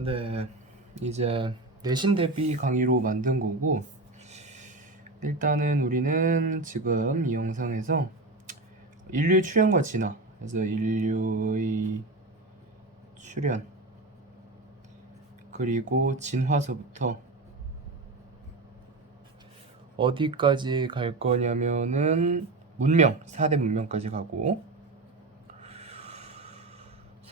네, 이제 내신 대비 강의로 만든 거고, 일단은 우리는 지금 이 영상에서 인류의 출현과 진화, 그래서 인류의 출현, 그리고 진화서부터 어디까지 갈 거냐면은 문명, 4대 문명까지 가고,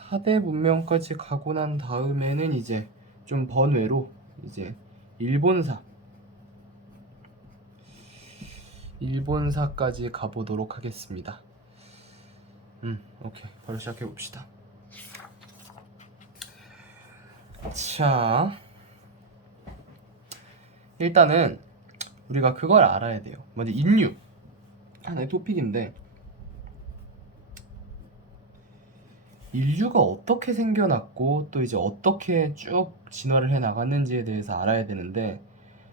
4대 문명까지 가고 난 다음에는 이제 좀 번외로 이제 일본사, 일본사까지 가보도록 하겠습니다. 오케이. 바로 시작해봅시다. 자, 일단은 우리가 그걸 알아야 돼요. 먼저 인류. 하나의 토픽인데, 인류가 어떻게 생겨났고, 또 이제 어떻게 쭉 진화를 해 나갔는지에 대해서 알아야 되는데,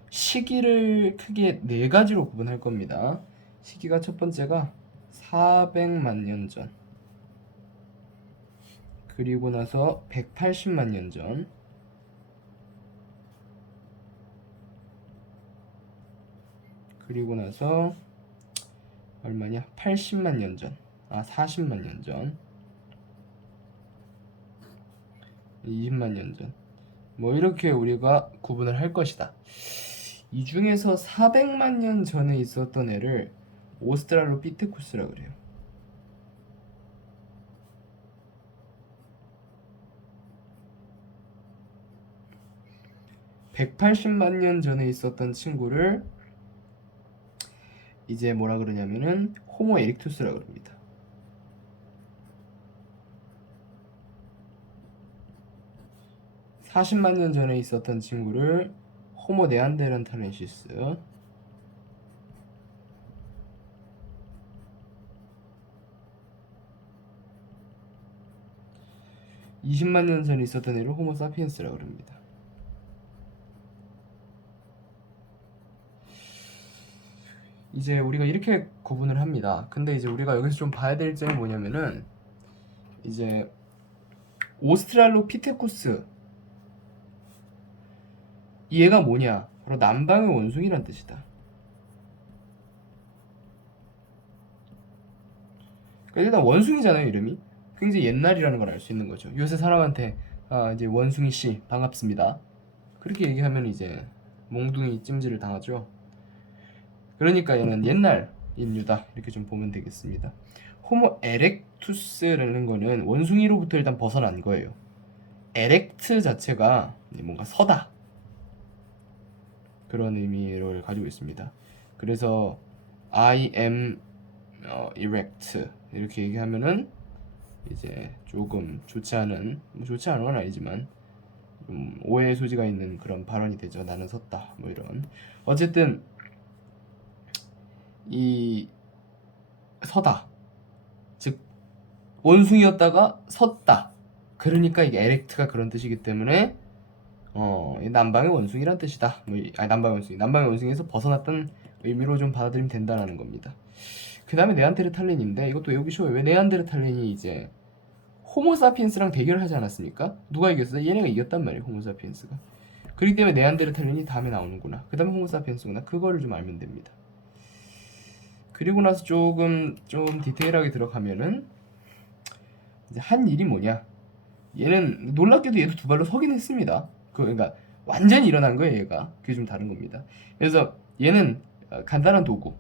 시기를 크게 네 가지로 구분할 겁니다. 시기가 첫 번째가 400만 년 전, 그리고 나서 180만 년 전, 그리고 나서 얼마냐? 80만 년 전, 40만 년 전, 20만 년 전. 뭐 이렇게 우리가 구분을 할 것이다. 이 중에서 400만 년 전에 있었던 애를 오스트랄로피테쿠스라 그래요. 180만 년 전에 있었던 친구를 이제 뭐라 그러냐면은 호모 에릭투스라 그럽니다. (40만 년) 전에 있었던 친구를 호모 네안데르탈렌시스, (20만 년) 전에 있었던 애를 호모 사피엔스라 그럽니다. 이제 우리가 이렇게 구분을 합니다. 근데 이제 우리가 여기서 좀 봐야 될 점이 뭐냐면은 이제 오스트랄로피테쿠스, 얘가 뭐냐? 바로 남방의 원숭이란 뜻이다. 그러니까 일단 원숭이잖아요, 이름이. 굉장히 옛날이라는 걸 알 수 있는 거죠. 요새 사람한테 이제 원숭이 씨 반갑습니다, 그렇게 얘기하면 이제 몽둥이 찜질을 당하죠. 그러니까 얘는 옛날 인류다, 이렇게 좀 보면 되겠습니다. 호모 에렉투스라는 거는 원숭이로부터 일단 벗어난 거예요. 에렉트 자체가 뭔가 서다, 그런 의미를 가지고 있습니다. 그래서 I am erect 이렇게 얘기하면은 이제 조금 좋지 않은, 뭐 좋지 않은 건 아니지만 좀 오해의 소지가 있는 그런 발언이 되죠. 나는 섰다, 뭐 이런. 어쨌든 이 서다, 즉 원숭이였다가 섰다, 그러니까 이게 에렉트가 그런 뜻이기 때문에 남방의 원숭이란 뜻이다. 남방의 원숭이, 남방의 원숭이에서 벗어났던 의미로 좀 받아들이면 된다는 겁니다. 그 다음에 네안데르탈렌인데, 이것도 외우기 쉬워요. 왜 네안데르탈렌이 이제 호모사피엔스랑 대결을 하지 않았습니까? 누가 이겼어요? 얘네가 이겼단 말이에요, 호모사피엔스가. 그렇기 때문에 네안데르탈렌이 다음에 나오는구나, 그 다음에 호모사피엔스구나, 그거를 좀 알면 됩니다. 그리고 나서 조금 좀 디테일하게 들어가면은 이제 한 일이 뭐냐, 얘는 놀랍게도 얘도 두 발로 서긴 했습니다. 그러니까 완전히 일어난 거예요, 얘가. 그게 좀 다른 겁니다. 그래서 얘는 간단한 도구,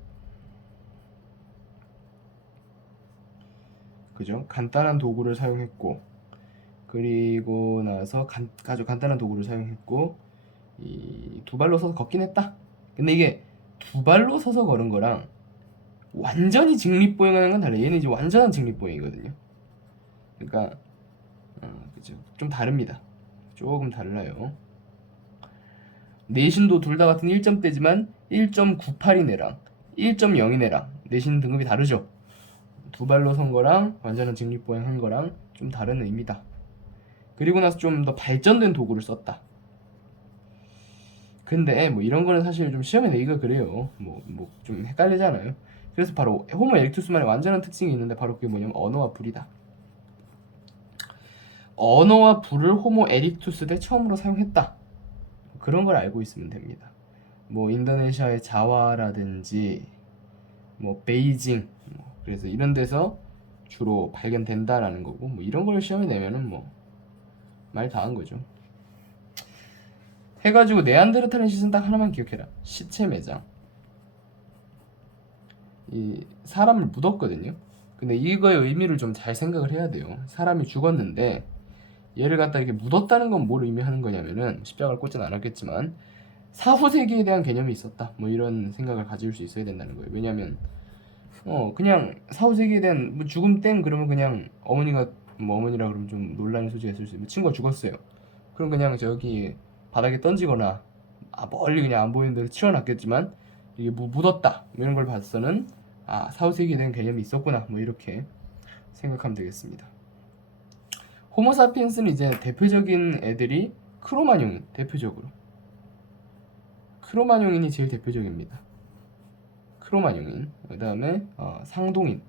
그죠? 간단한 도구를 사용했고, 그리고 나서 아주 간단한 도구를 사용했고, 이 두 발로 서서 걷긴 했다. 근데 이게 두 발로 서서 걸은 거랑 완전히 직립보행하는 건 달라요. 얘는 이제 완전한 직립보행이거든요. 그러니까 그죠? 좀 다릅니다. 조금 달라요. 내신도 둘 다 같은 1점대지만 1.98인 애랑 1.0인 애랑 내신 등급이 다르죠. 두 발로 선 거랑 완전한 직립보행 한 거랑 좀 다른 의미다. 그리고 나서 좀 더 발전된 도구를 썼다. 근데 뭐 이런 거는 사실 좀 시험에 내기가 그래요. 뭐 좀 헷갈리잖아요. 그래서 바로 호모 에릭투스만의 완전한 특징이 있는데, 바로 그게 뭐냐면 언어와 불이다. 언어와 부를 호모 에릭투스 때 처음으로 사용했다. 그런 걸 알고 있으면 됩니다. 뭐 인도네시아의 자와라든지 뭐 베이징 그래서 이런 데서 주로 발견된다라는 거고 뭐 이런 걸 시험에 내면은 뭐 말 다 한 거죠. 해가지고 네안데르탈인 시선 딱 하나만 기억해라. 시체 매장. 이 사람을 묻었거든요. 근데 이거의 의미를 좀 잘 생각을 해야 돼요. 사람이 죽었는데 얘를 갖다 이렇게 묻었다는 건 뭘 의미하는 거냐면은 십자가를 꽂진 않았겠지만 사후 세계에 대한 개념이 있었다. 뭐 이런 생각을 가질 수 있어야 된다는 거예요. 왜냐면 그냥 사후 세계에 대한 뭐 죽음 땡 그러면 그냥 어머니가 뭐 어머니라 그러면 좀 논란의 소지가 있을 수 있고 친구가 죽었어요. 그럼 그냥 저기 바닥에 던지거나 멀리 그냥 안 보이는 데로 치워놨겠지만 이게 묻었다 뭐 이런 걸 봐서는 사후 세계에 대한 개념이 있었구나 뭐 이렇게 생각하면 되겠습니다. 호모사피엔스는 이제 대표적인 애들이 크로마뇽인 대표적으로 크로마뇽인이 제일 대표적입니다. 크로마뇽인 그 다음에 상동인.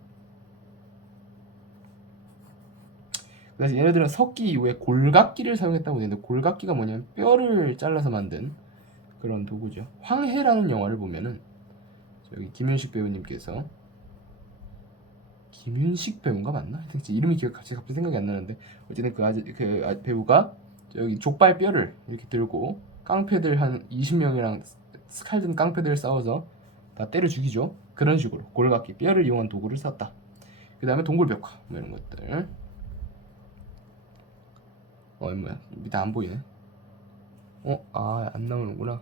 그래서 얘네들은 석기 이후에 골각기를 사용했다고 되는데 골각기가 뭐냐면 뼈를 잘라서 만든 그런 도구죠. 황해라는 영화를 보면은 저기 김윤식 배우님께서 김윤식 배우인가 맞나? 하여튼 이름이 갑자기 생각이 안 나는데 어쨌든 그 배우가 저기 족발 뼈를 이렇게 들고 깡패들 한 20명이랑 칼든 깡패들 싸워서 다 때려 죽이죠. 그런 식으로 골각기 뼈를 이용한 도구를 썼다. 그 다음에 동굴벽화 뭐 이런 것들. 뭐야 밑에 안 보이네. 안 나오는구나.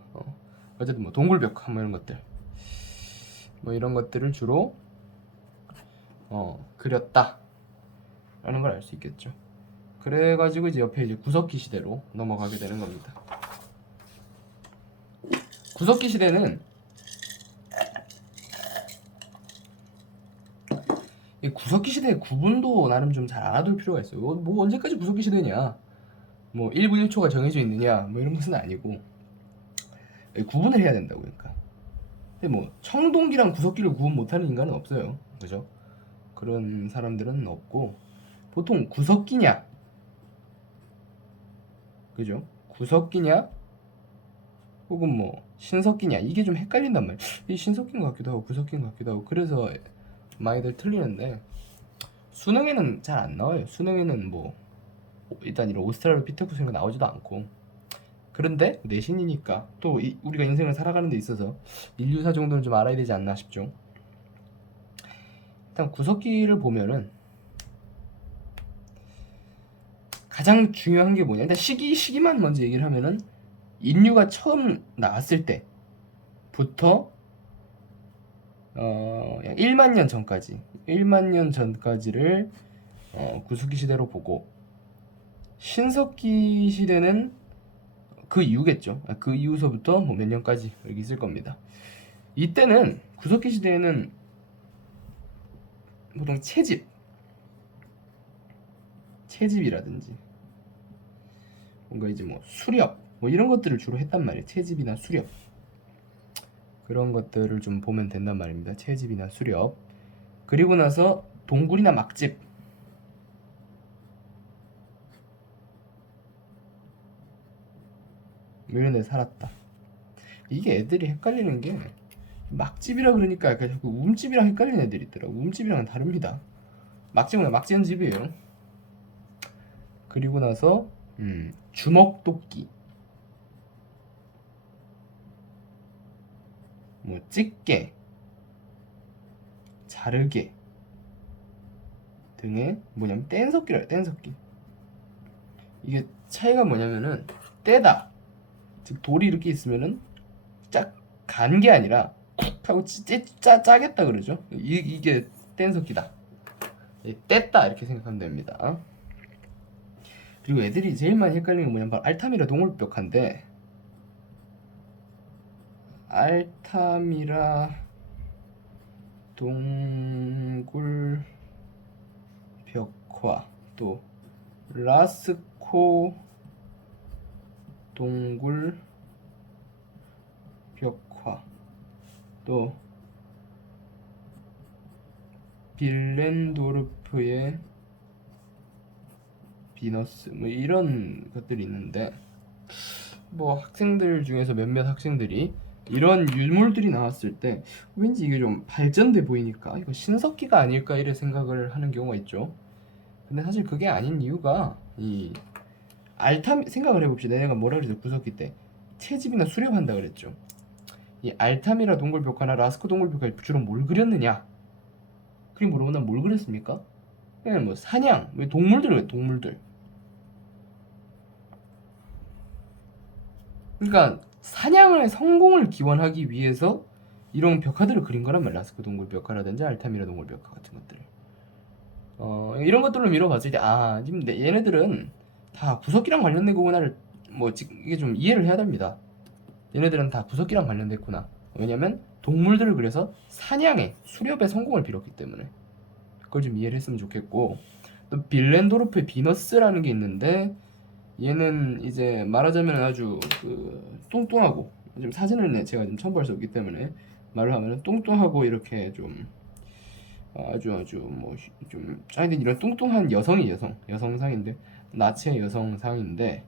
어쨌든 뭐 동굴벽화 뭐 이런 것들. 뭐 이런 것들을 주로 그렸다 라는 걸 알 수 있겠죠. 그래가지고 이제 옆에 이제 구석기 시대로 넘어가게 되는 겁니다. 구석기 시대는 이 구석기 시대의 구분도 나름 좀 잘 알아둘 필요가 있어요. 뭐 언제까지 구석기 시대냐, 뭐 1분 1초가 정해져 있느냐, 뭐 이런 것은 아니고 구분을 해야 된다고. 그러니까 근데 뭐 청동기랑 구석기를 구분 못하는 인간은 없어요. 그죠? 그런 사람들은 없고 보통 구석기냐, 그죠? 구석기냐 혹은 뭐 신석기냐 이게 좀 헷갈린단 말이야. 이 신석기인 것 같기도 하고 구석기인 것 같기도 하고 그래서 많이들 틀리는데 수능에는 잘 안 나와요. 수능에는 뭐 일단 이런 오스트랄로피테쿠스가 나오지도 않고. 그런데 내신이니까 또 우리가 인생을 살아가는 데 있어서 인류사 정도는 좀 알아야 되지 않나 싶죠. 일단 구석기를 보면은 가장 중요한 게 뭐냐, 일단 시기만 먼저 얘기를 하면은 인류가 처음 나왔을 때부터 1만 년 전까지 1만 년 전까지를 구석기 시대로 보고 신석기 시대는 그 이후겠죠. 그 이후서부터 뭐 몇 년까지 여기 있을 겁니다. 이때는 구석기 시대에는 보통 채집이라든지 뭔가 이제 뭐 수렵 뭐 이런 것들을 주로 했단 말이에요. 채집이나 수렵 그런 것들을 좀 보면 된단 말입니다. 채집이나 수렵. 그리고 나서 동굴이나 막집 이런 데 살았다. 이게 애들이 헷갈리는 게 막집이라 그러니까 약간 자꾸 움집이랑 헷갈리는 애들이 있더라고. 움집이랑은 다릅니다. 막집은 막지은 집이에요. 그리고 나서 주먹도끼, 뭐 집게, 자르개 등의 뭐냐면 뗀석기라. 뗀석기. 이게 차이가 뭐냐면은 떼다, 즉 돌이 이렇게 있으면은 짝 간 게 아니라 쿡 하고 짜겠다 그러죠. 이게 뗀석기다. 뗐다 이렇게 생각하면 됩니다. 그리고 애들이 제일 많이 헷갈리는 게 뭐냐면 바로 알타미라 동굴벽화인데, 알타미라 동굴벽화 또 라스코 동굴벽화 또 빌렌도르프의 비너스 뭐 이런 것들이 있는데, 뭐 학생들 중에서 몇몇 학생들이 이런 유물들이 나왔을 때 왠지 이게 좀 발전돼 보이니까 이거 신석기가 아닐까 이런 생각을 하는 경우가 있죠. 근데 사실 그게 아닌 이유가, 이 알탐 생각을 해봅시다. 내가 뭐라 그랬죠? 구석기 때 채집이나 수렵한다 그랬죠. 이 알탐이라 동굴벽화나 라스코 동굴벽화에 주로 뭘 그렸느냐? 그림 물어보나 뭘 그렸습니까? 그냥 뭐 사냥, 왜 동물들 왜 동물들. 그러니까 사냥의 성공을 기원하기 위해서 이런 벽화들을 그린 거란 말이야. 라스코 동굴벽화라든지 알타미라 동굴벽화 같은 것들을. 이런 것들로 미뤄봤을 때, 지금 얘네들은 다 구석기랑 관련된 거구나를 이게 좀 이해를 해야 됩니다. 얘네들은 다 구석기랑 관련됐구나. 왜냐면 동물들을 그려서 사냥에 수렵에 성공을 빌었기 때문에 그걸 좀 이해를 했으면 좋겠고, 또 빌렌도르프의 비너스라는 게 있는데, 얘는 이제 말하자면 아주 뚱뚱하고, 지금 사진을 제가 지금 첨부할 수 없기 때문에 말을 하면 뚱뚱하고 이렇게 좀 아주 뭐좀 짱이 이런 뚱뚱한 여성상인데, 나치의 여성상인데,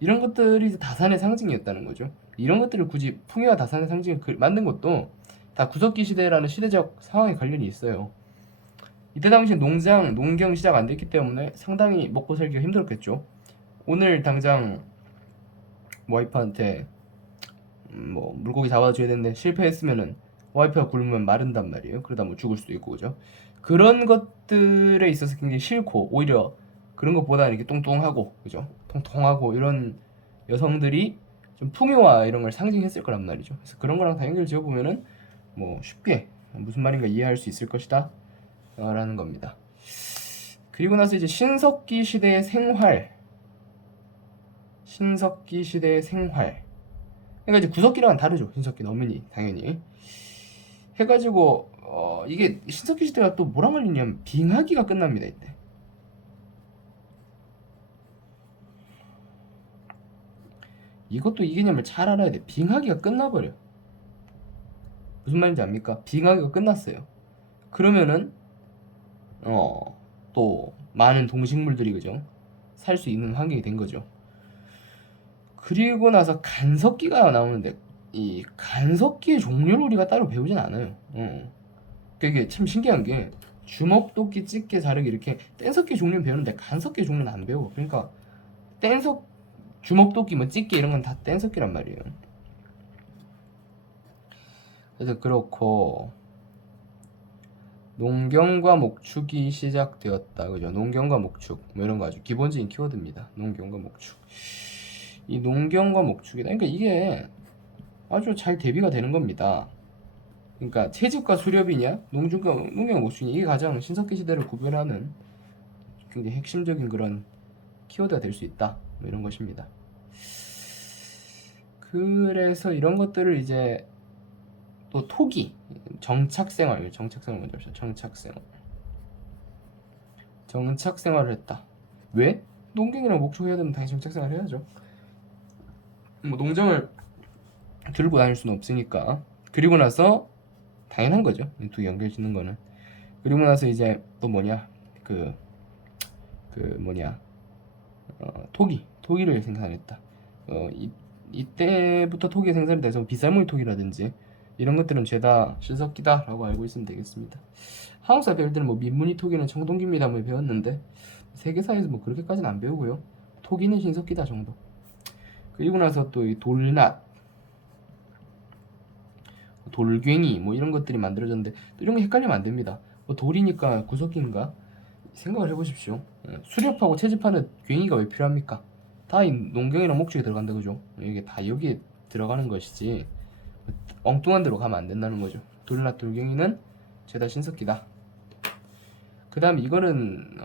이런 것들이 이제 다산의 상징이었다는 거죠. 이런 것들을 굳이 풍요와 다산의 상징을 만든 것도 다 구석기 시대라는 시대적 상황에 관련이 있어요. 이때 당시 농경 시작 안 됐기 때문에 상당히 먹고 살기가 힘들었겠죠. 오늘 당장 와이프한테 뭐 물고기 잡아줘야 되는데 실패했으면은 와이프가 굶으면 마른단 말이에요. 그러다 뭐 죽을 수도 있고, 그죠? 그런 것들에 있어서 굉장히 싫고, 오히려 그런 것보다 이렇게 뚱뚱하고, 그죠? 통통하고 이런 여성들이 좀 풍요와 이런 걸 상징했을 거란 말이죠. 그래서 그런 거랑 다 연결 지어보면은 뭐 쉽게 무슨 말인가 이해할 수 있을 것이다 라는 겁니다. 그리고 나서 이제 신석기 시대의 생활. 그러니까 이제 구석기랑은 다르죠. 신석기는 엄연히 당연히 해가지고 이게 신석기 시대가 또 뭐랑 걸리냐면 빙하기가 끝납니다. 이때 이것도 이 개념을 잘 알아야 돼. 빙하기가 끝나버려. 무슨 말인지 압니까? 빙하기가 끝났어요. 그러면은 또 많은 동식물들이, 그죠? 살 수 있는 환경이 된 거죠. 그리고 나서 간석기가 나오는데, 이 간석기의 종류를 우리가 따로 배우진 않아요. 그게 참 신기한 게, 주먹도끼, 집게, 자르기 이렇게 뗀석기 종류는 배우는데 간석기 종류는 안 배워. 그러니까 뗀석 주먹도끼, 뭐 집게 이런 건 다 뗀석기란 말이에요. 그래서 그렇고, 농경과 목축이 시작되었다. 그죠? 농경과 목축 뭐 이런 거 아주 기본적인 키워드입니다. 농경과 목축. 이 농경과 목축이다. 그러니까 이게 아주 잘 대비가 되는 겁니다. 그러니까 채집과 수렵이냐, 농경과 목축이냐, 이게 가장 신석기 시대를 구별하는 굉장히 핵심적인 그런 키워드가 될 수 있다. 뭐 이런 것입니다. 그래서 이런 것들을 이제 또 토기, 정착생활 먼저 합시다. 정착생활을 했다. 왜? 농경이랑 목축해야 되면 당연히 정착생활 해야죠. 뭐 농장을 들고 다닐 수는 없으니까. 그리고 나서 당연한 거죠. 두 연결 짓는 거는. 그리고 나서 이제 또 뭐냐, 토기를 생산했다. 이때부터 토기 생산이 돼서 비쌀무늬 토기라든지 이런 것들은 죄다 신석기다라고 알고 있으면 되겠습니다. 한국사 배울 때는 뭐 민무늬 토기는 청동기입니다 뭐 배웠는데, 세계사에서 뭐 그렇게까지는 안 배우고요. 토기는 신석기다 정도. 그리고 나서 또 이 돌낫, 돌괭이 뭐 이런 것들이 만들어졌는데, 또 이런 거 헷갈리면 안 됩니다. 뭐 돌이니까 구석기인가? 생각을 해보십시오. 수렵하고 채집하는 괭이가 왜 필요합니까? 다 이 농경이랑 목축에 들어간다, 그죠? 이게 다 여기에 들어가는 것이지 엉뚱한 데로 가면 안 된다는 거죠. 돌낫 돌괭이는 죄다 신석기다. 그 다음 이거는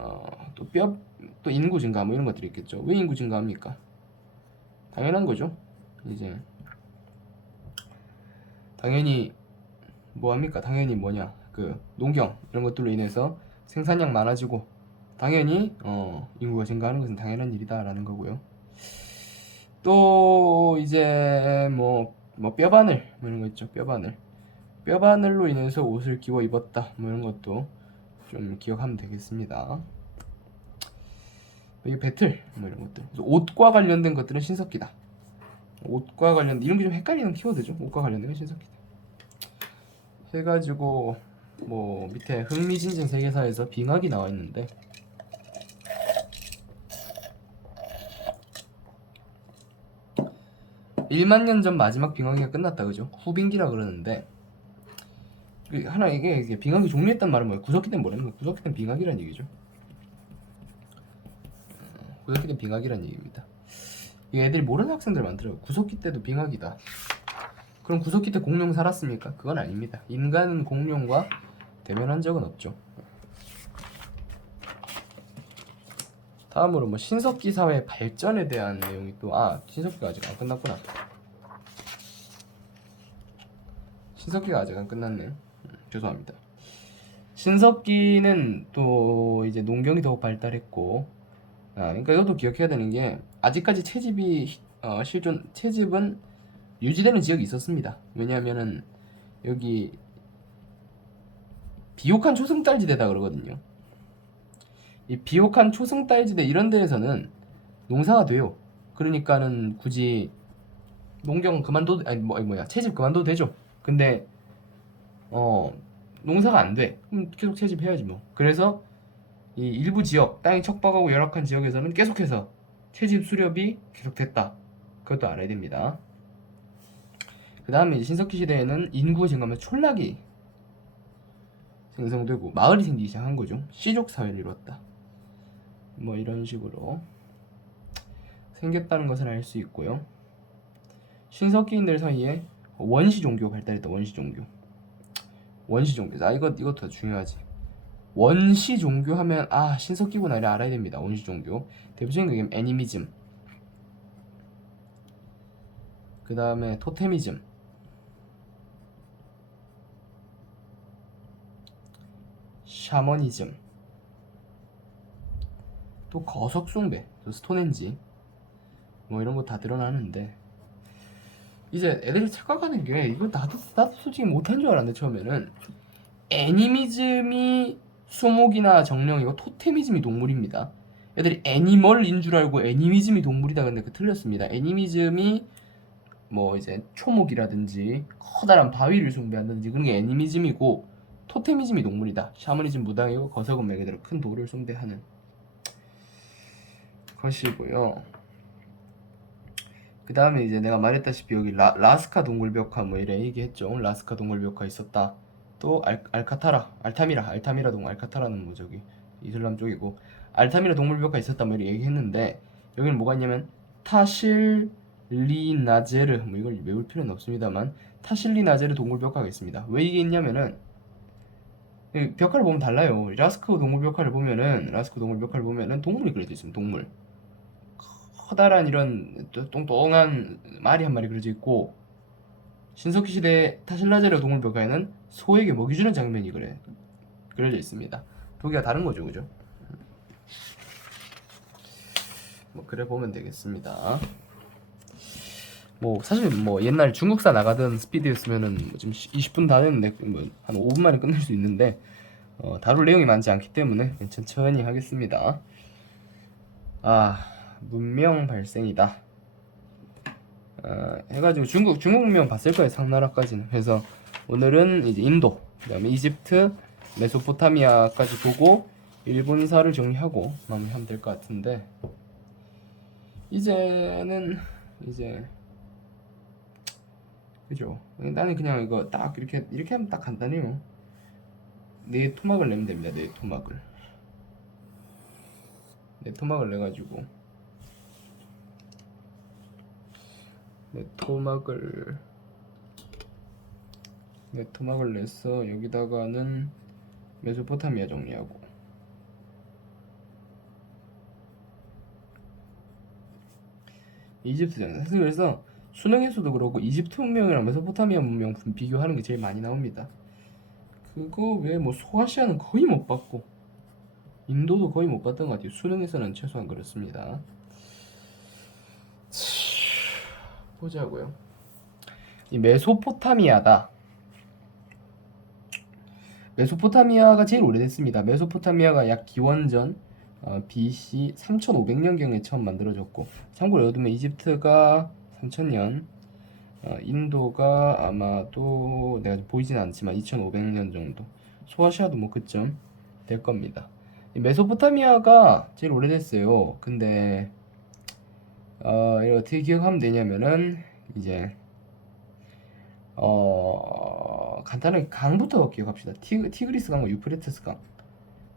또 인구 증가 뭐 이런 것들이 있겠죠. 왜 인구 증가합니까? 당연한 거죠. 이제 당연히 뭐합니까? 당연히 뭐냐, 농경 이런 것들로 인해서 생산량 많아지고, 당연히 인구가 증가하는 것은 당연한 일이다라는 거고요. 또 이제 뭐 뼈바늘 뭐 이런 거 있죠. 뼈바늘로 인해서 옷을 끼워 입었다 뭐 이런 것도 좀 기억하면 되겠습니다. 이게 배틀 뭐 이런 것들. 그래서 옷과 관련된 것들은 신석기다. 옷과 관련 이런 게 좀 헷갈리는 키워드죠. 옷과 관련된 건 신석기다. 해가지고 뭐 밑에 흥미진진 세계사에서 빙하기 나와 있는데 1만 년 전 마지막 빙하기가 끝났다 그죠? 후빙기라 그러는데 하나 이게 빙하기 종료했단 말은 뭐예요? 구석기 땐 뭐라는 거예요? 구석기 땐 빙하기란 얘기죠. 구석기 땐 빙하기란 얘기입니다. 이게 애들이 모르는 학생들 많더라고요. 구석기 때도 빙하기다. 그럼 구석기 때 공룡 살았습니까? 그건 아닙니다. 인간은 공룡과 대면한 적은 없죠. 다음으로 뭐 신석기 사회 발전에 대한 내용이 또 신석기가 아직 안 끝났구나. 신석기가 아직 안 끝났네. 죄송합니다. 신석기는 또 이제 농경이 더 발달했고, 그러니까 이것도 기억해야 되는 게 아직까지 채집은 유지되는 지역이 있었습니다. 왜냐하면은 여기 비옥한 초승달지대다 그러거든요. 이 비옥한 초승달지대 이런 데에서는 농사가 돼요. 그러니까는 굳이 농경 그만둬도 채집 그만둬도 되죠. 근데 농사가 안 돼. 그럼 계속 채집해야지 뭐. 그래서 이 일부 지역, 땅이 척박하고 열악한 지역에서는 계속해서 채집 수렵이 계속됐다. 그것도 알아야 됩니다. 그 다음에 이제 신석기 시대에는 인구가 증가하면서 촌락이 생성되고 마을이 생기기 시작한 거죠. 씨족 사회를 이뤘다. 뭐 이런 식으로 생겼다는 것을 알 수 있고요. 신석기인들 사이에 원시 종교가 발달했다. 원시 종교. 이것도 중요하지. 원시 종교 하면 신석기구나 이래 알아야 됩니다. 원시 종교. 대표적인 게 애니미즘. 그 다음에 토테미즘. 샤머니즘. 또 거석숭배, 또 스톤헨지. 뭐 이런 거 다 드러나는데 이제 애들이 착각하는 게 이거 나도 솔직히 못한 줄 알았는데 처음에는 애니미즘이 수목이나 정령이고 토테미즘이 동물입니다. 애들이 애니멀인 줄 알고 애니미즘이 동물이다 근데 틀렸습니다. 애니미즘이 뭐 이제 초목이라든지 커다란 바위를 숭배한다든지 그런 게 애니미즘이고 토테미즘이 동물이다. 샤머니즘 무당이고 거석은 말 그대로 큰 돌을 숭배하는 것이고요. 그 다음에 이제 내가 말했다시피 여기 라스카 동굴벽화 뭐 이래 얘기했죠. 라스카 동굴벽화 있었다. 또 알타미라 동굴. 알카타라는 뭐 저기 이슬람 쪽이고 알타미라 동굴벽화 있었다 뭐 이렇게 얘기했는데 여기는 뭐가 있냐면 타실리나제르 뭐 이걸 외울 필요는 없습니다만 타실리나제르 동굴벽화가 있습니다. 왜 이게 있냐면은 벽화를 보면 달라요. 라스크 동굴벽화를 보면은 동물이 그려져 있습니다. 동물. 커다란 이런 똥똥한 말이 한 마리 그려져 있고 신석기 시대 타실라제르 동물벽화에는 소에게 먹이 주는 장면이 그려져 있습니다. 두 개가 다른 거죠, 그죠? 뭐 그래 보면 되겠습니다. 뭐 사실 뭐 옛날 중국사 나가던 스피드였으면은 지금 20분 다 됐는데 뭐한 5분 만에 끝낼 수 있는데 다룰 내용이 많지 않기 때문에 천천히 하겠습니다. 문명 발생이다. 해가지고 중국 문명 봤을 거예요. 상나라까지는. 그래서 오늘은 이제 인도, 그다음에 이집트, 메소포타미아까지 보고 일본사를 정리하고 마무리하면 될 것 같은데 이제는 그죠? 나는 그냥 이거 딱 이렇게 하면 딱 간단해요. 네 토막을 내면 됩니다. 네 토막을 내가지고 네 토막을 내서 여기다가는 메소포타미아 정리하고 이집트 정리. 사실 그래서 수능에서도 그렇고 이집트 문명이랑 메소포타미아 문명 비교하는 게 제일 많이 나옵니다. 그거 외에 뭐 소아시아는 거의 못 봤고 인도도 거의 못 봤던 것 같아요. 수능에서는 최소한 그렇습니다. 보자고요. 이 메소포타미아다. 메소포타미아가 제일 오래됐습니다. 메소포타미아가 약 기원전 BC 3500년경에 처음 만들어졌고, 참고로 여두면 이집트가 3000년, 인도가 아마도 내가 보이진 않지만 2500년 정도, 소아시아도 뭐 그쯤 될 겁니다. 이 메소포타미아가 제일 오래됐어요. 근데 이거 어떻게 기억하면 되냐면은 이제 간단하게 강부터 기억합시다. 티그리스 강과 유프라테스 강.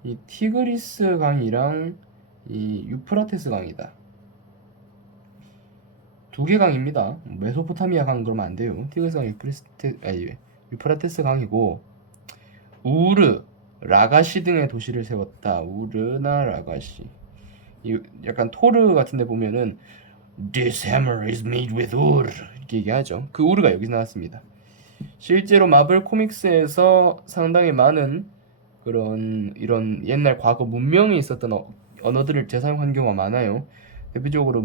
이 티그리스 강이랑 이 유프라테스 강이다. 두 개 강입니다. 메소포타미아 강 그러면 안 돼요. 티그리스 강, 유프라테스 강이고, 우르, 라가시 등의 도시를 세웠다. 우르나 라가시. 이 약간 토르 같은데 보면은 This hammer is made with ur 이렇게 얘기하죠. 그 우르가 여기서 나왔습니다. 실제로 마블 코믹스에서 상당히 많은 그런 이런 옛날 과거 문명이 있었던 언어들을 재사용한 경우가 많아요. 대표적으로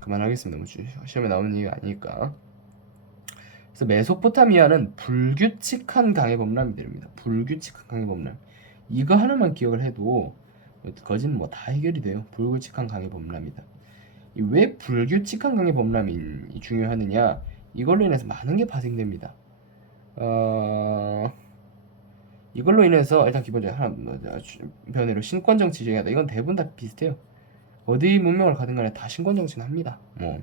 그만하겠습니다. 시험에 나오는 얘기가 아니니까. 그래서 메소포타미아는 불규칙한 강의 범람이 됩니다. 불규칙한 강의 범람. 이거 하나만 기억을 해도 거진 뭐 다 해결이 돼요. 불규칙한 강의 범람이다. 왜 불규칙한 강의 범람이 중요하느냐? 이걸로 인해서 많은 게 발생됩니다. 이걸로 인해서 일단 기본적으로 변해로 신권 정치 제기하다. 이건 대부분 다 비슷해요. 어디 문명을 가든 간에 다 신권 정치는 합니다. 뭐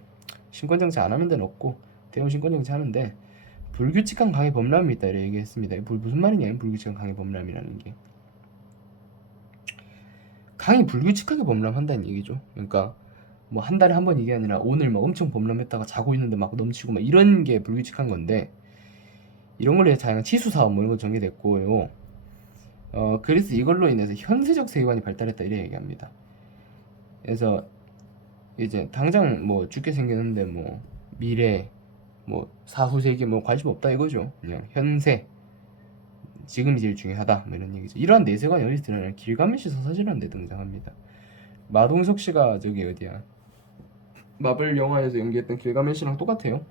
신권 정치 안 하는 데는 없고 대부분 신권 정치 하는데, 불규칙한 강의 범람이 있다 이렇게 얘기했습니다. 무슨 말이냐? 불규칙한 강의 범람이라는 게 강이 불규칙하게 범람한다는 얘기죠. 그러니까 뭐 한 달에 한 번 이게 아니라 오늘 막 엄청 범람했다가 자고 있는데 막 넘치고 막 이런 게 불규칙한 건데, 이런 걸로 다양한 치수 사업 뭐 이런 거 전개됐고요. 그래서 이걸로 인해서 현세적 세계관이 발달했다 이렇게 얘기합니다. 그래서 이제 당장 뭐 죽게 생겼는데 뭐 미래 뭐 사후 세계 뭐 관심 없다 이거죠. 그냥 현세, 지금이 제일 중요하다 뭐 이런 얘기죠. 이러한 내세관이 어디서 드러나냐? 길가메시 서사시라는 데 등장합니다. 마동석 씨가 저기 어디야, 마블 영화에서 연기했던 길가메시랑 똑같아요.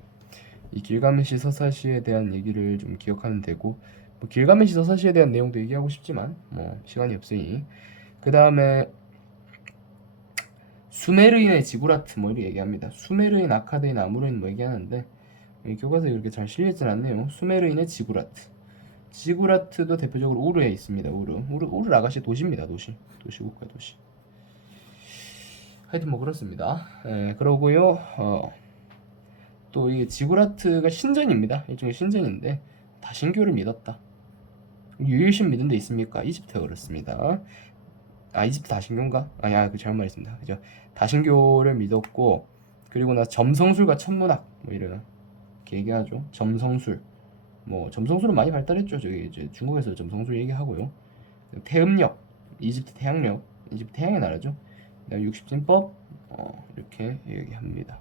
이 길가메시 서사시에 대한 얘기를 좀 기억하면 되고, 뭐 길가메시 서사시에 대한 내용도 얘기하고 싶지만 뭐 시간이 없으니, 그 다음에 수메르인의 지구라트 뭐 이렇게 얘기합니다. 수메르인, 아카드인, 아무르인 뭐 얘기하는데 교과서에 그렇게 잘 실려있진 않네요. 수메르인의 지구라트. 지구라트도 대표적으로 우르에 있습니다. 우르 라가시 도시입니다. 도시국가 도시. 하여튼 뭐 그렇습니다. 그러고요. 또 이게 지구라트가 신전입니다. 일종의 신전인데 다신교를 믿었다. 유일신 믿은 데 있습니까? 이집트가 그렇습니다. 이집트 다신교인가? 그 잘못 말했습니다. 그죠? 다신교를 믿었고, 그리고 나서 점성술과 천문학 뭐 이렇게 얘기하죠. 점성술. 뭐 점성술은 많이 발달했죠. 저기 이제 중국에서 점성술 얘기하고요. 태음력, 이집트 태양력, 이집트 태양의 나라죠. 그다음 60진법 이렇게 얘기합니다.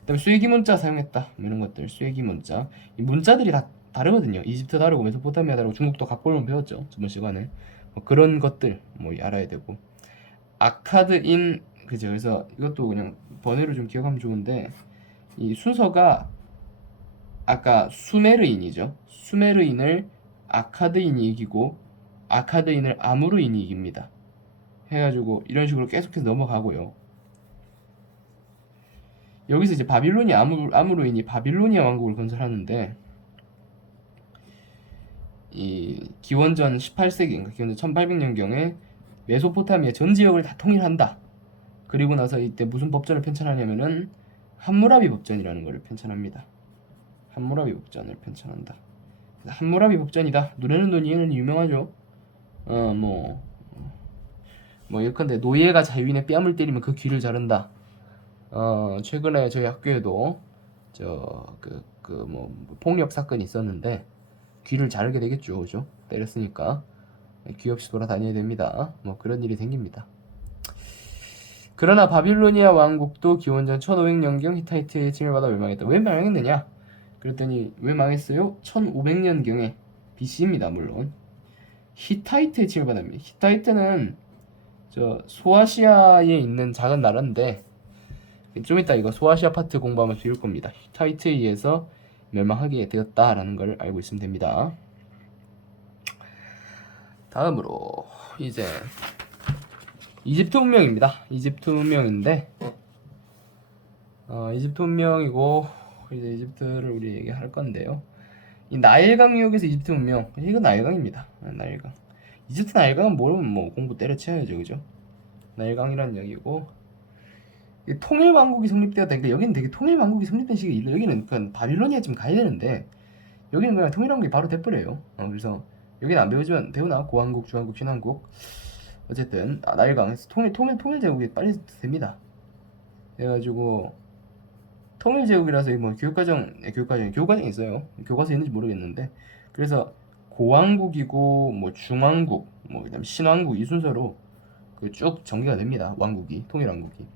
그다음에 쇠기 문자 사용했다. 이런 것들, 쇠기 문자. 이 문자들이 다 다르거든요. 이집트 다르고 메소포타미아 다르고 중국도 각본을 배웠죠. 저번 시간에. 뭐 그런 것들 뭐 알아야 되고. 아카드인, 그죠? 그래서 이것도 그냥 번외로 좀 기억하면 좋은데, 이 순서가 아까 수메르인이죠. 수메르인을 아카드인이 이기고 아카드인을 아무르인이 이깁니다. 해가지고 이런 식으로 계속해서 넘어가고요. 여기서 이제 바빌로니아 아무르인이 바빌로니아 왕국을 건설하는데, 이 기원전 18세기인가 기원전 1800년경에 메소포타미아 전 지역을 다 통일한다. 그리고 나서 이때 무슨 법전을 편찬하냐면은 함무라비 법전이라는 것을 편찬합니다. 함무라비 법전을 편찬한다. 함무라비 법전이다. 노래는 돈 이해는 유명하죠. 예컨대 노예가 자유인의 뺨을 때리면 그 귀를 자른다. 최근에 저희 학교에도 폭력 사건이 있었는데 귀를 자르게 되겠죠, 그죠? 때렸으니까 귀 없이 돌아다녀야 됩니다. 뭐 그런 일이 생깁니다. 그러나 바빌로니아 왕국도 기원전 1500년경 히타이트에 침략받아 멸망했다. 왜 멸망했느냐? 그랬더니 왜 망했어요? 1500년경에 BC입니다. 물론 히타이트에 침략받았습니다. 히타이트는 소아시아에 있는 작은 나라인데, 좀 이따 이거 소아시아 파트 공부하면 배울 겁니다. 히타이트에 의해서 멸망하게 되었다라는 걸 알고 있으면 됩니다. 다음으로 이제 이집트 문명입니다. 이집트 문명인데 이집트 문명이고 이제 이집트를 우리 얘기할 건데요. 이 나일강 유역에서 이집트 문명, 이건 나일강입니다. 나일강. 이집트 나일강은 모르면 뭐 공부 때려쳐야죠, 그죠? 나일강이란 얘기고 이 통일왕국이 성립되었다. 그러니까 여기는 되게 통일왕국이 성립된 시기, 여기는 그러니까 바빌로니아 좀 가야 되는데 여기는 그냥 통일왕국이 바로 돼버려요. 그래서 여기는 안 배우지만 배우나 고왕국, 중왕국, 신왕국. 어쨌든 나일강에서 통일 제국이 빨리 됩니다. 그래가지고 통일 제국이라서 뭐 교육과정이 있어요. 교과서에 있는지 모르겠는데 그래서 고왕국이고 뭐 중왕국, 뭐 그다음 신왕국 이 순서로 그 쭉 전개가 됩니다. 왕국이 통일 왕국이.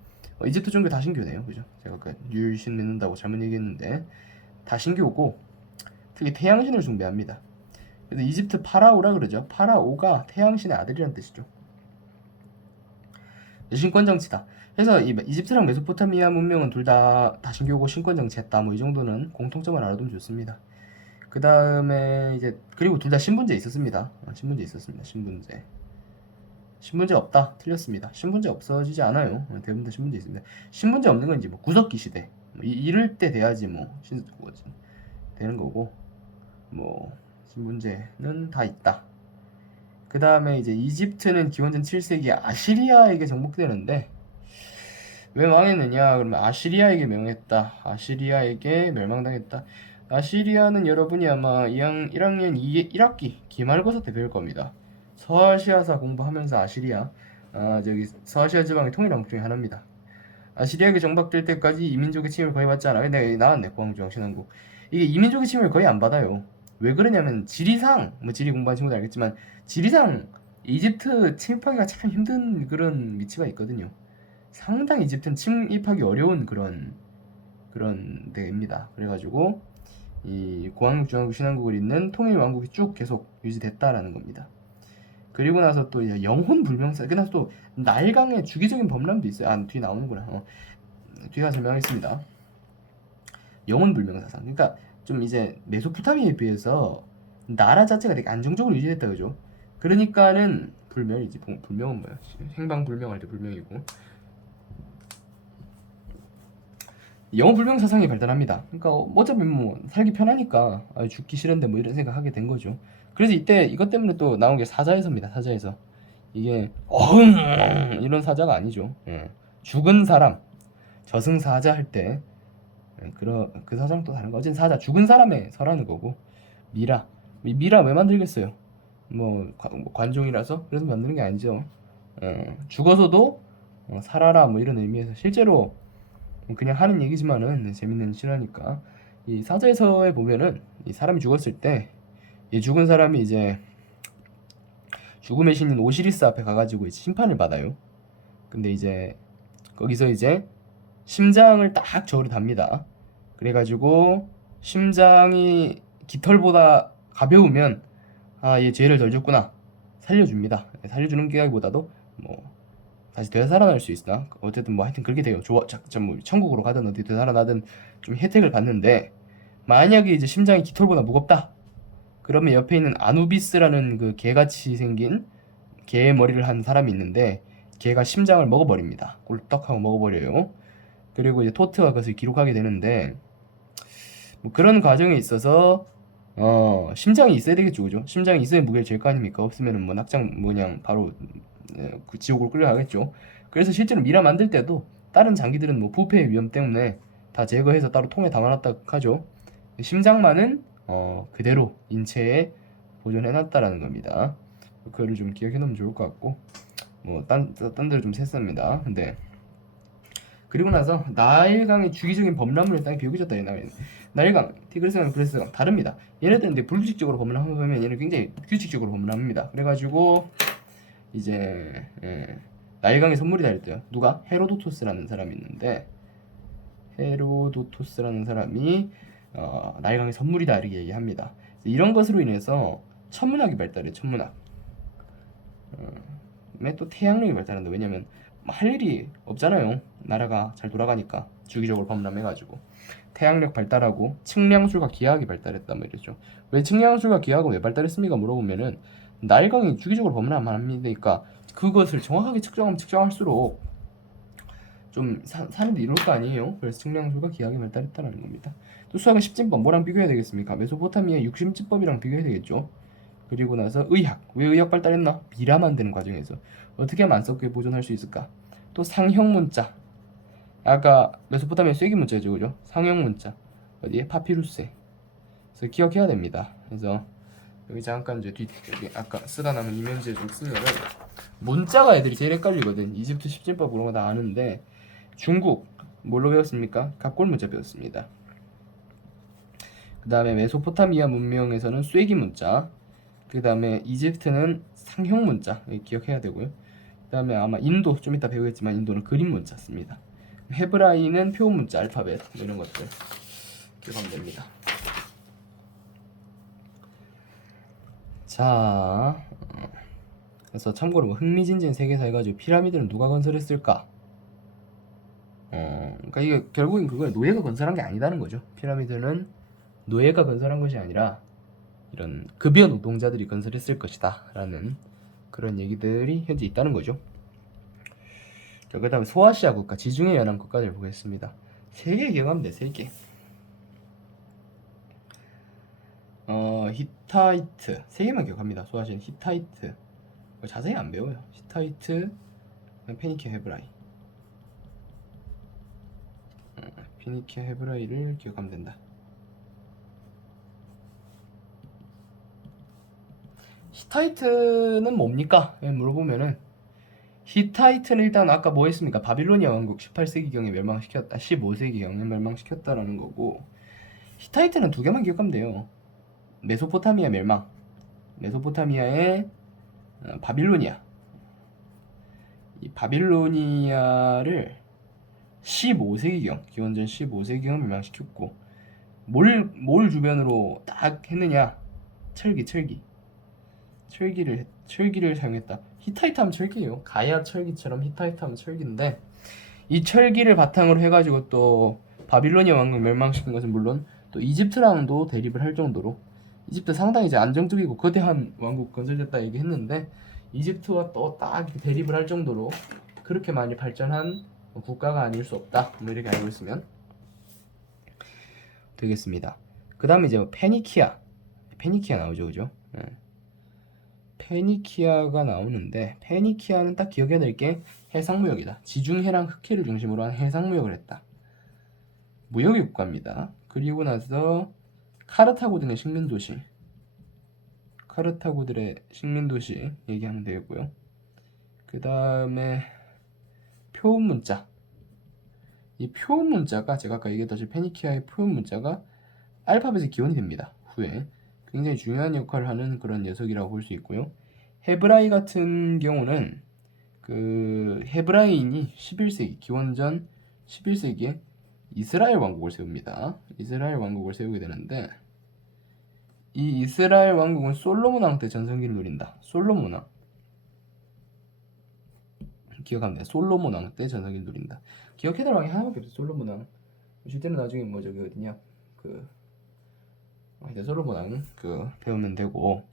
이집트 종교 다신교네요, 그죠? 제가 그 유일신 믿는다고 잘못 얘기했는데 다신교고 특히 태양신을 숭배합니다. 그래서 이집트 파라오라 그러죠. 파라오가 태양신의 아들이란 뜻이죠. 신권 정치다. 그래서 이 이집트랑 메소포타미아 문명은 둘 다 다신교고 신권 정치했다. 뭐 이 정도는 공통점을 알아두면 좋습니다. 그 다음에 이제 그리고 둘 다 신분제 있었습니다. 신분제 있었습니다. 신분제 없다. 틀렸습니다. 신분제 없어지지 않아요. 대부분 다 신분제 있습니다. 신분제 없는 건 이제 뭐 구석기 시대 이럴 때 돼야지 뭐 되는 거고 뭐 신분제는 다 있다. 그 다음에 이제 이집트는 기원전 7세기 아시리아에게 정복되는데 왜 망했느냐? 그러면 아시리아에게 명했다. 아시리아에게 멸망당했다. 아시리아는 여러분이 아마 1학년 1학기 기말고사 때 배울 겁니다. 서아시아사 공부하면서 아시리아 저기 서아시아 지방의 통일왕국 중에 하나입니다. 아시리아에게 정박될 때까지 이민족의 침입을 거의 받지 않아. 내가 나왔네. 고왕중 신왕국. 이게 이민족의 침입을 거의 안 받아요. 왜 그러냐면 지리상 뭐 지리 공부한 친구들 알겠지만 지리상 이집트 침입하기가 참 힘든 그런 위치가 있거든요. 상당히 이집트는 침입하기 어려운 그런 데입니다. 그래가지고 이 고왕국, 중왕국, 신왕국을 잇는 통일 왕국이 쭉 계속 유지됐다라는 겁니다. 그리고 나서 또 이제 영혼 불명사, 그나서 또 나일강의 주기적인 범람도 있어요. 뒤에 나오는구나. 뒤에 설명하겠습니다. 영혼 불명사상. 그러니까 좀 이제 메소포타미아에 비해서 나라 자체가 되게 안정적으로 유지됐다, 그죠? 그러니까는 불명이지. 불명은 뭐야? 행방불명할 때 불명이고. 영혼 불명 사상이 발달합니다. 그러니까 어차피 뭐 살기 편하니까 죽기 싫은데 뭐 이런 생각하게 된 거죠. 그래서 이때 이것 때문에 또 나온 게 사자에서입니다. 사자에서 이게 이런 사자가 아니죠. 죽은 사람 저승사자 할 때 그 사자랑 또 다른 거. 어쨌든 사자 죽은 사람의 서라는 거고 미라 왜 만들겠어요? 뭐 관종이라서 그래서 만드는 게 아니죠. 죽어서도 살아라 뭐 이런 의미에서 실제로 그냥 하는 얘기지만은 재밌는 실화니까 이 사자에서에 보면은 이 사람이 죽었을 때 이 죽은 사람이 이제 죽음의 신인 오시리스 앞에 가가지고 이제 심판을 받아요. 근데 이제 거기서 이제 심장을 딱 저으로 답니다. 그래가지고 심장이 깃털보다 가벼우면 얘 죄를 덜 졌구나 살려줍니다. 살려주는 게보다도 뭐 다시 되살아날 수 있으나 어쨌든 뭐 하여튼 그렇게 돼요. 뭐 천국으로 가든 어디 되살아나든 좀 혜택을 받는데 만약에 이제 심장이 깃털보다 무겁다 그러면 옆에 있는 아누비스라는 그 개같이 생긴 개의 머리를 한 사람이 있는데 걔가 심장을 먹어버립니다. 꿀떡하고 먹어버려요. 그리고 이제 토트가 그것을 기록하게 되는데 뭐 그런 과정에 있어서 심장이 있어야 되겠죠, 그죠? 심장이 있어야 무게를 잴 거 아닙니까? 없으면은 뭐 낙장 그냥 바로 그 지옥으로 끌려가겠죠. 그래서 실제로 미라 만들 때도 다른 장기들은 뭐 부패의 위험 때문에 다 제거해서 따로 통에 담아놨다 하죠. 심장만은 그대로 인체에 보존해놨다라는 겁니다. 그거를 좀 기억해놓으면 좋을 것 같고 뭐 딴 데를 좀 셌습니다. 근데 그리고 나서 나일강의 주기적인 범람을 땅에 비우겨졌다. 나일강, 티그리스강, 브레스강 다릅니다. 얘네들은 근데 불규칙적으로 범람하면 얘는 굉장히 규칙적으로 범람합니다. 그래가지고 이제 나일강의 선물이 달렸대요. 누가? 헤로도토스라는 사람이 있는데 헤로도토스라는 사람이 나일강의 선물이다 이렇게 얘기합니다. 이런 것으로 인해서 천문학이 발달해. 천문학. 또 태양력이 발달한다. 왜냐면 할 일이 없잖아요. 나라가 잘 돌아가니까 주기적으로 범람해가지고 태양력 발달하고 측량술과 기하학이 발달했단 말이죠. 왜 측량술과 기하학은 왜 발달했습니까? 물어보면은 나일강이 주기적으로 범람을 합니다. 그것을 정확하게 측정하면 측정할수록 좀 산에도 이럴 거 아니에요. 그래서 측량술과 기하학이 발달했다는 겁니다. 또 수학은 10진법 뭐랑 비교해야 되겠습니까? 메소포타미아 60진법이랑 비교해야 되겠죠. 그리고 나서 의학, 왜 의학 발달했나? 미라 만드는 과정에서 어떻게 하면 안 섞여 보존할 수 있을까? 또 상형 문자, 아까 메소포타미아 쐐기 문자죠, 그죠? 상형 문자 어디에? 파피루스에. 그래서 기억해야 됩니다. 그래서 여기 잠깐 이제 여기 아까 쓰다 남은 이면지에 좀 쓰면은 문자가 애들이 제일 헷갈리거든. 이집트 10진법 그런 거 다 아는데 중국 뭘로 배웠습니까? 갑골 문자 배웠습니다. 그 다음에 메소포타미아 문명에서는 쐐기 문자, 그 다음에 이집트는 상형 문자 기억해야 되고요. 그 다음에 아마 인도 좀 이따 배우겠지만 인도는 그림 문자 씁니다. 헤브라이는 표음 문자 알파벳 뭐 이런 것들 기억하면 됩니다. 자, 그래서 참고로 뭐 흥미진진 세계사 해가지고 피라미드는 누가 건설했을까? 그러니까 이게 결국엔 그거예요. 노예가 건설한 게 아니다는 거죠. 피라미드는 노예가 건설한 것이 아니라 이런 급여 노동자들이 건설했을 것이다 라는 그런 얘기들이 현재 있다는 거죠. 그 다음에 소아시아 국가, 지중해 연안 국가들 보겠습니다. 3개 기억하면 돼. 3개. 히타이트 3개만 기억합니다. 소아시아는 히타이트, 자세히 안 배워요. 히타이트, 페니키아, 헤브라이. 페니키아, 헤브라이를 기억하면 된다. 히타이트는 뭡니까? 물어보면은 히타이트는 일단 아까 뭐 했습니까? 바빌로니아 왕국 18세기경에 멸망시켰다, 15세기경에 멸망시켰다라는 거고, 히타이트는 2개만 기억하면 돼요. 메소포타미아 멸망, 메소포타미아의 바빌로니아. 이 바빌로니아를 15세기경, 기원전 15세기경 멸망시켰고, 뭘 주변으로 딱 했느냐? 철기를 사용했다. 히타이트 하면 철기예요. 가야 철기처럼 히타이트 하면 철기인데, 이 철기를 바탕으로 해가지고 또 바빌로니아 왕국 멸망시킨 것은 물론 또 이집트랑도 대립을 할 정도로, 이집트 상당히 이제 안정적이고 거대한 왕국 건설됐다 얘기했는데, 이집트와 또 딱 대립을 할 정도로 그렇게 많이 발전한 국가가 아닐 수 없다, 뭐 이렇게 알고 있으면 되겠습니다. 그 다음에 이제 페니키아 나오죠, 그죠? 페니키아가 나오는데, 페니키아는 딱 기억해야 될 게 해상무역이다. 지중해랑 흑해를 중심으로 한 해상무역을 했다. 무역의 국가입니다. 그리고 나서 카르타고들의 식민도시 얘기하면 되겠고요. 그 다음에 표음 문자. 이 표음 문자가 제가 아까 얘기했다시피 페니키아의 표음 문자가 알파벳의 기원이 됩니다. 후에 굉장히 중요한 역할을 하는 그런 녀석이라고 볼 수 있고요. 헤브라이 같은 경우는 그 헤브라이인이 11세기, 기원전 11세기에 이스라엘 왕국을 세웁니다. 이스라엘 왕국을 세우게 되는데, 이 이스라엘 왕국은 솔로몬 왕 때 전성기를 누린다. 솔로몬 왕 기억하면 돼. 솔로몬 왕 때 전성기를 누린다. 기억해야 될 왕이 하나밖에 없어. 솔로몬 왕. 실제로 나중에 뭐 저기 어디냐, 솔로몬 왕 배우면 되고,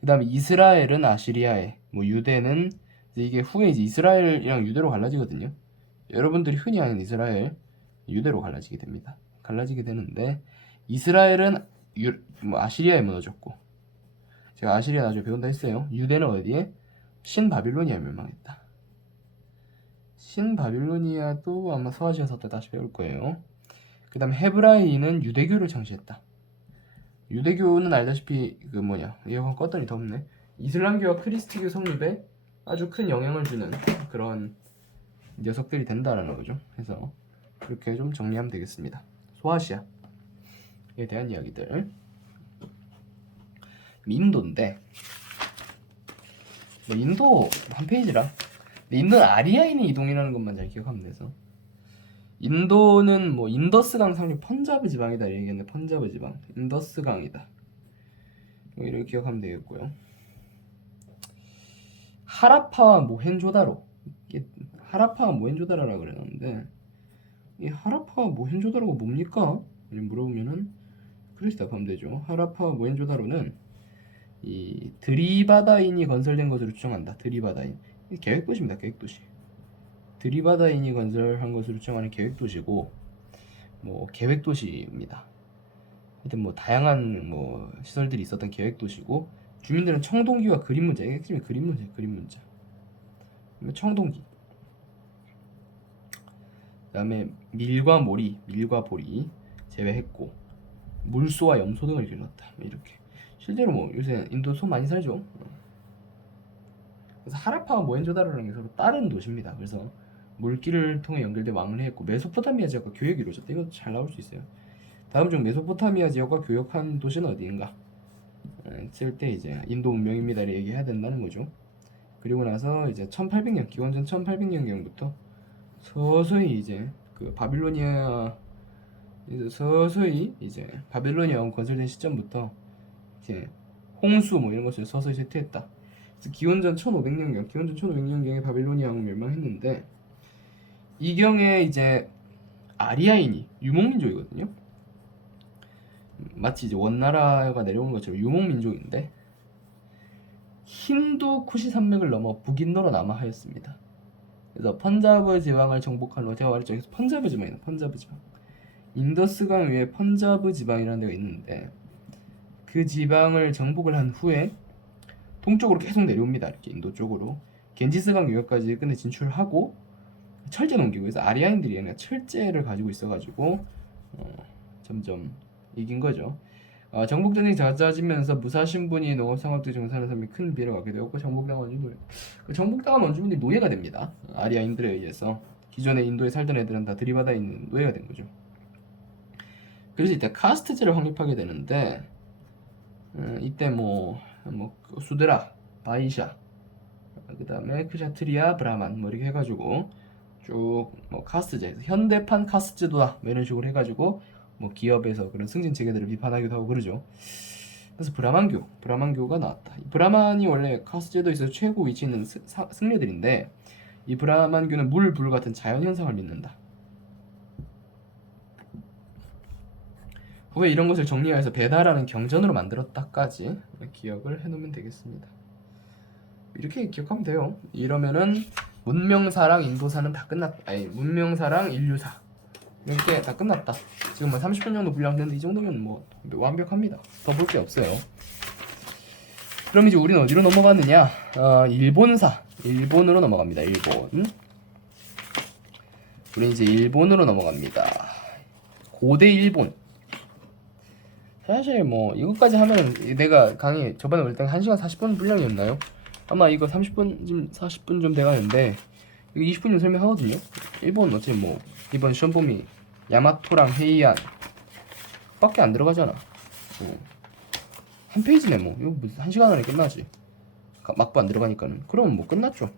그 다음에 이스라엘은 아시리아에, 뭐 유대는 이게 후에 이제 이스라엘이랑 유대로 갈라지거든요. 여러분들이 흔히 아는 이스라엘, 유대로 갈라지게 됩니다. 갈라지게 되는데, 이스라엘은 아시리아에 무너졌고, 제가 아시리아 나중에 배운다 했어요. 유대는 어디에? 신바빌로니아에 멸망했다. 신바빌로니아도 아마 소아시아서 때 다시 배울 거예요. 그 다음에 헤브라이는 유대교를 창시했다. 유대교는 알다시피 에어컨 껐더니 덥네. 이슬람교와 크리스트교 성립에 아주 큰 영향을 주는 그런 녀석들이 된다라는 거죠. 그래서 그렇게 좀 정리하면 되겠습니다. 소아시아에 대한 이야기들. 인도인데, 인도 한 페이지라. 인도는 아리아인의 이동이라는 것만 잘 기억하면 돼서, 인도는 뭐 인더스강 상류 펀자브 지방이다 얘기했는데, 펀자브 지방 인더스강이다, 뭐 이렇게 기억하면 되겠고요. 하라파와 모헨조다로, 하라파와 모헨조다로라 그랬는데, 이 하라파와 모헨조다로가 뭡니까? 물어보면은 그렇게 답하면 되죠. 하라파와 모헨조다로는 이 드리바다인이 건설된 것으로 추정한다. 드리바다인. 계획도시입니다. 계획도시. 드리바다인이 건설한 것으로 추정하는 계획도시고 뭐 계획도시입니다. 하여튼 뭐 다양한 뭐 시설들이 있었던 계획도시고 주민들은 청동기와 그림 문제, 이게 핵심이 그림 문제, 그림 문제. 청동기. 그다음에 밀과 모리, 밀과 보리 제외했고 물소와 염소 등을 길렀다. 이렇게. 실제로 뭐 요새 인도 소 많이 살죠. 그래서 하라파와 모헨조다로라는 게 서로 다른 도시입니다. 그래서 물길을 통해 연결돼 왕래했고 메소포타미아 지역과 교역이 이루어졌다. 이거 잘 나올 수 있어요. 다음 중 메소포타미아 지역과 교역한 도시는 어디인가? 쓸 때 이제 인도 문명입니다를 얘기해야 된다는 거죠. 그리고 나서 이제 1800년 기원전 1800년경부터 서서히 이제 그 바빌로니아 서서히 이제 바빌로니아가 건설된 시점부터 이제 홍수 뭐 이런 것을 서서히 쇠퇴했다. 그래서 기원전 1500년경에 바빌로니아가 멸망했는데 이 경에 이제 아리아인이 유목민족이거든요. 마치 이제 원나라가 내려온 것처럼 유목민족인데 힌두 쿠시 산맥을 넘어 북인도로 남하하였습니다. 그래서 펀자브 지방을 정복한 제가 말했죠. 여기서 펀자브 지방이다. 펀자브 지방. 인더스강 위에 펀자브 지방이라는 데가 있는데 그 지방을 정복을 한 후에 동쪽으로 계속 내려옵니다. 이렇게 인도 쪽으로 겐지스강 유역까지 끝내 진출하고 철제 농기고 그래서 아리아인들이 그냥 철제를 가지고 있어가지고 점점 이긴 거죠. 정복 전쟁이 잦아지면서 무사 신분이 농업 상업들 정산하는 사람이 큰 비애를 갖게 되었고 정복당한 원주민들 정복당한 원주민들이 노예가 됩니다. 아리아인들에 의해서 기존에 인도에 살던 애들은 다 들이받아 있는 노예가 된 거죠. 그래서 이때 카스트제를 확립하게 되는데 이때 뭐 수드라, 바이샤, 그 다음에 크샤트리아, 브라만 뭐 이렇게 해가지고 쭉 뭐 카스트제, 현대판 카스트제도다 뭐 이런 식으로 해가지고 뭐 기업에서 그런 승진 체계들을 비판하기도 하고 그러죠. 그래서 브라만교가 나왔다. 이 브라만이 원래 카스트제도에서 최고 위치에 있는 승려들인데 이 브라만교는 물, 불 같은 자연 현상을 믿는다. 후에 이런 것을 정리해서 배달하는 경전으로 만들었다까지 기억을 해놓으면 되겠습니다. 이렇게 기억하면 돼요. 이러면은 문명사랑 인도사는 다 끝났다. 아니 문명사랑 인류사 이렇게 다 끝났다. 지금 뭐 30분 정도 분량됐는데 이 정도면 뭐 완벽합니다. 더 볼 게 없어요. 그럼 이제 우리는 어디로 넘어가느냐? 일본으로 넘어갑니다. 일본. 우리 이제 일본으로 넘어갑니다. 고대 일본. 사실 뭐 이것까지 하면 내가 강의 저번에 올 때 1시간 40분 분량이었나요? 아마 이거 40분 좀 돼가는데 이거 20분 설명하거든요. 일본 어차피 뭐 이번 시험 봄이 야마토랑 헤이안 밖에 안 들어가잖아. 한 페이지네 뭐 이거 무슨 1시간 안에 끝나지. 막부 안 들어가니까는. 그럼 뭐 끝났죠.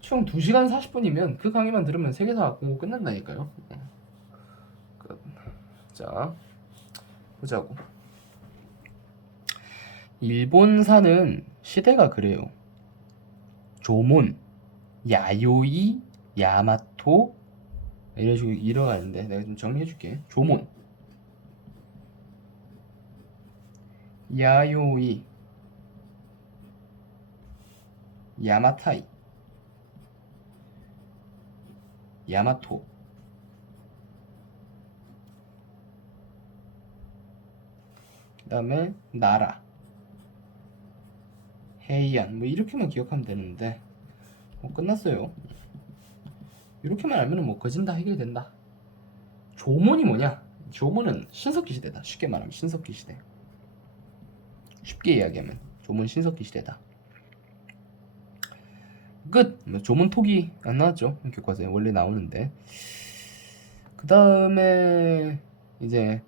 총 2시간 40분이면 그 강의만 들으면 세계사 공부 끝난다니까요. 자 보자고. 일본사는 시대가 그래요. 조몬, 야요이, 야마토 이런 식으로 이뤄가는데 내가 좀 정리해줄게. 조몬, 야요이, 야마타이, 야마토, 그 다음에 나라, 헤이안 뭐 이렇게만 기억하면 되는데 뭐 끝났어요. 이렇게만 알면은 뭐 거진 다 해결된다. 조몬이 뭐냐? 조몬은 신석기 시대다. 쉽게 말하면 신석기 시대. 쉽게 이야기하면 조몬 신석기 시대다. 끝! 뭐 조몬 토기 안 나왔죠? 교과서에 원래 나오는데. 그 다음에 이제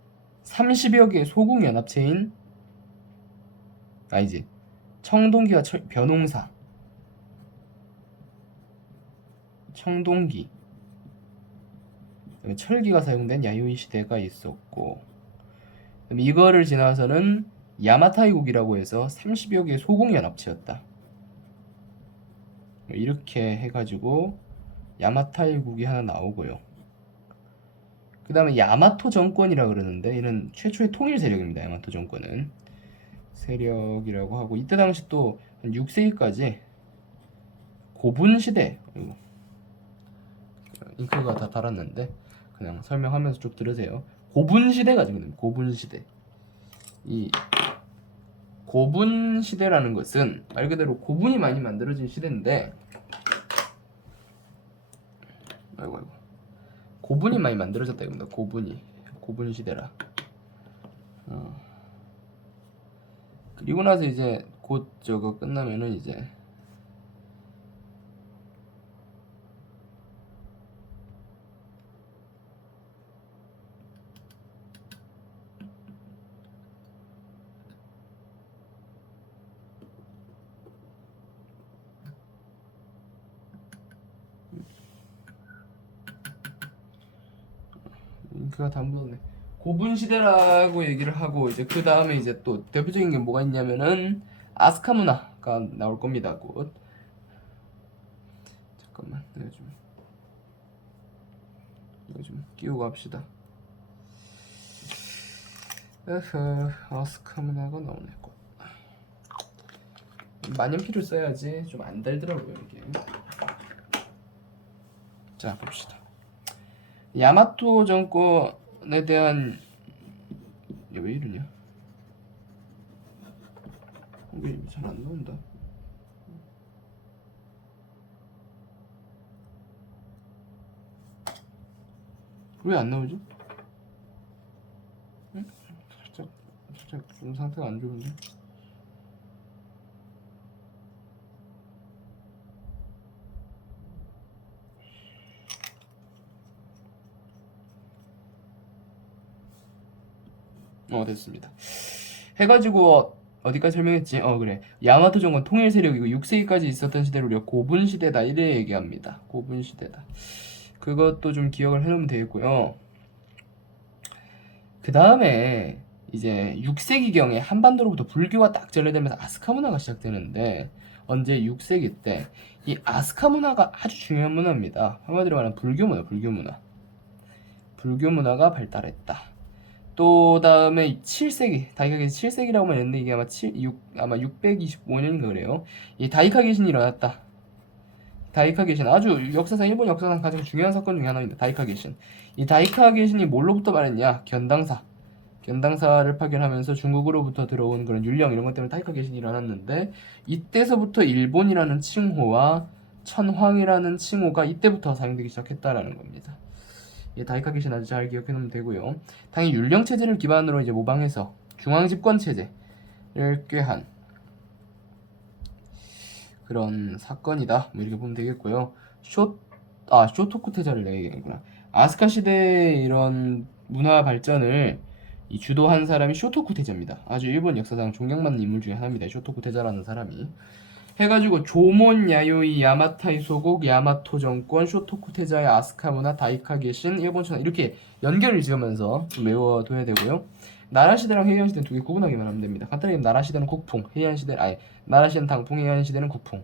30여 개의 소국 연합체인 아니지 청동기와 벼농사 청동기 철기가 사용된 야요이 시대가 있었고 이거를 지나서는 야마타이국이라고 해서 30여 개의 소국 연합체였다. 이렇게 해가지고 야마타이국이 하나 나오고요. 그 다음에 야마토 정권이라 그러는데 이는 최초의 통일 세력입니다. 야마토 정권은 세력이라고 하고, 이때 당시 또 한 6세기까지 고분 시대, 잉크가 다 달았는데 그냥 설명하면서 쭉 들으세요. 고분 시대가 지금 고분 시대. 이 고분 시대라는 것은 말 그대로 고분이 많이 만들어진 시대인데, 아이고 고분이 많이 만들어졌다 이겁니다. 고분 시대라. 그리고 나서 이제 곧 저거 끝나면은 이제 그가 다 묻었네. 고분 시대라고 얘기를 하고, 이제 그 다음에 이제 또 대표적인 게 뭐가 있냐면은 아스카 문화가 나올 겁니다. 곧. 잠깐만, 이거 좀 끼우고 합시다. 아스카 문화가 나오네. 곧. 만년필을 써야지 좀 안 달더라고요 이게. 자, 봅시다. 야마토 정권에 대한, 왜 이러냐? 이게 잘 안 나온다. 왜 안 나오지? 응? 살짝 좀 상태가 안 좋은데. 됐습니다. 해가지고 어디까지 설명했지? 그래. 야마토 정권 통일 세력이고 6세기까지 있었던 시대를 우리가 고분 시대다 이래 얘기합니다. 고분 시대다. 그것도 좀 기억을 해놓으면 되겠고요. 그 다음에 이제 6세기경에 한반도로부터 불교가 딱 전래되면서 아스카 문화가 시작되는데, 언제 6세기 때 이 아스카 문화가 아주 중요한 문화입니다. 한마디로 말하면 불교 문화가 발달했다. 또 다음에 7세기, 다이카 계신 7세기라고만 했는데 이게 아마 625년인가 그래요. 이 다이카 계신이 일어났다. 다이카 계신, 아주 역사상, 일본 역사상 가장 중요한 사건 중에 하나입니다. 다이카 계신. 이 다이카 계신이 뭘로부터 말했냐? 견당사를 파견하면서 중국으로부터 들어온 그런 율령 이런 것 때문에 다이카 계신이 일어났는데, 이때서부터 일본이라는 칭호와 천황이라는 칭호가 이때부터 사용되기 시작했다라는 겁니다. 다이카 계신 아주 잘 기억해 놓으면 되고요. 당연히 율령 체제를 기반으로 이제 모방해서 중앙 집권 체제를 꾀한 그런 사건이다. 뭐 이렇게 보면 되겠고요. 쇼토쿠 태자를 내야겠구나. 아스카 시대의 이런 문화 발전을 주도한 사람이 쇼토쿠 태자입니다. 아주 일본 역사상 존경받는 인물 중에 하나입니다. 쇼토쿠 태자라는 사람이 해가지고 조몬 야요이 야마타이 소국 야마토 정권 쇼토쿠 태자의 아스카 문화 다이카 계신 일본 천황 이렇게 연결을 지으면서 좀 외워둬야 되고요. 나라 시대랑 헤이안 시대는 두 개 구분하기만 하면 됩니다. 간단하게 나라 시대는 국풍, 나라 시대는 당풍, 헤이안 시대는 국풍.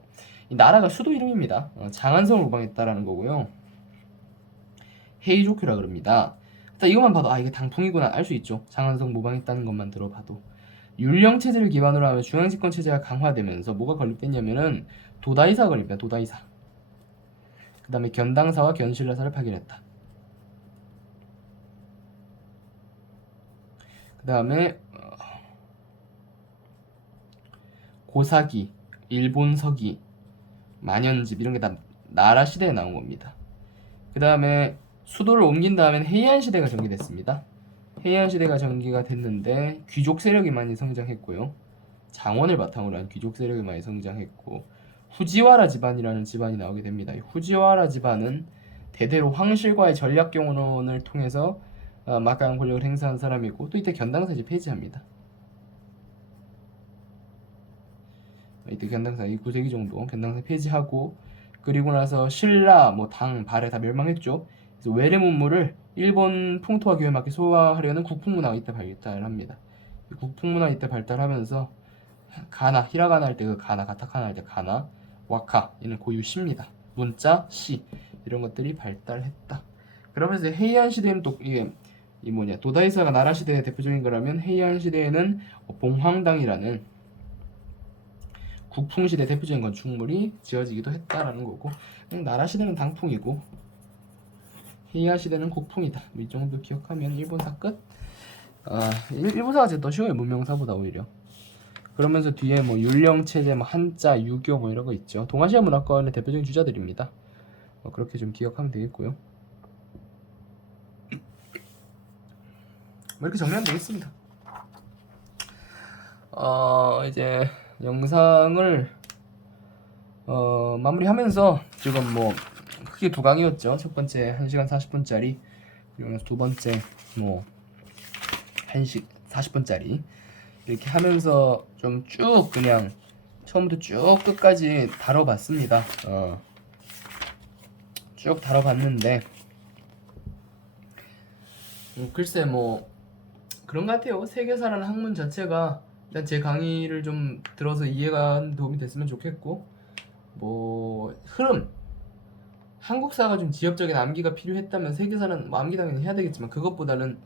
이 나라가 수도 이름입니다. 장안성을 모방했다라는 거고요. 헤이조큐라 그럽니다. 일단 이것만 봐도 이게 당풍이구나 알 수 있죠. 장안성 모방했다는 것만 들어봐도. 율령 체제를 기반으로 하면 중앙 집권 체제가 강화되면서 뭐가 건립됐냐면은 도다이사가 건립니다. 도다이사. 그 다음에 견당사와 견실라사를 파견했다. 그 다음에 고사기, 일본서기, 만연집 이런 게 다 나라 시대에 나온 겁니다. 그 다음에 수도를 옮긴 다음엔 헤이안 시대가 전개됐습니다. 헤이안 시대가 전개가 됐는데 귀족 세력이 많이 성장했고요. 장원을 바탕으로 한 귀족 세력이 많이 성장했고, 후지와라 집안이라는 집안이 나오게 됩니다. 이 후지와라 집안은 대대로 황실과의 전략 경론을 통해서 막강한 권력을 행사한 사람이고, 또 이때 견당사지 폐지합니다. 이때 견당사 9세기 정도 견당사 폐지하고, 그리고 나서 신라, 당, 발해 다 멸망했죠. 그래서 외래 문물을 일본 풍토와 기호에 맞게 소화하려는 국풍문화가 이때 발달합니다. 국풍문화 이때 발달하면서 가나, 히라가나 할 때 그 가나, 가타카나 할 때 가나, 와카 이는 고유 시입니다. 문자, 시 이런 것들이 발달했다. 그러면서 헤이안 시대는 또 이게 이 뭐냐 도다이사가 나라 시대의 대표적인 거라면 헤이안 시대에는 봉황당이라는 국풍 시대 대표적인 건축물이 지어지기도 했다라는 거고, 나라 시대는 당풍이고 헤이안 시대는 국풍이다. 이 정도 기억하면 일본사 끝. 일본사가 제일 더 쉬워요, 문명사보다 오히려. 그러면서 뒤에 뭐 율령 체제, 뭐 한자, 유교 뭐 이런 거 있죠. 동아시아 문화권의 대표적인 주자들입니다. 그렇게 좀 기억하면 되겠고요. 이렇게 정리하면 되겠습니다. 이제 영상을 마무리하면서 지금 뭐 크게 두 강의였죠. 첫 번째 1시간 40분짜리, 그리고 두 번째 뭐 1시 40분짜리 이렇게 하면서 좀 쭉 그냥 처음부터 쭉 끝까지 다뤄봤습니다. 쭉 다뤄봤는데 글쎄 뭐 그런 것 같아요. 세계사라는 학문 자체가 일단 제 강의를 좀 들어서 이해가 도움이 됐으면 좋겠고, 뭐 흐름, 한국사가 좀 지엽적인 암기가 필요했다면 세계사는 뭐 암기 당연히 해야 되겠지만 그것보다는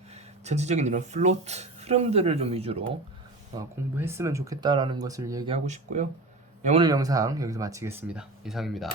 전체적인 이런 플로트, 흐름들을 좀 위주로 공부했으면 좋겠다라는 것을 얘기하고 싶고요. 네, 오늘 영상 여기서 마치겠습니다. 이상입니다.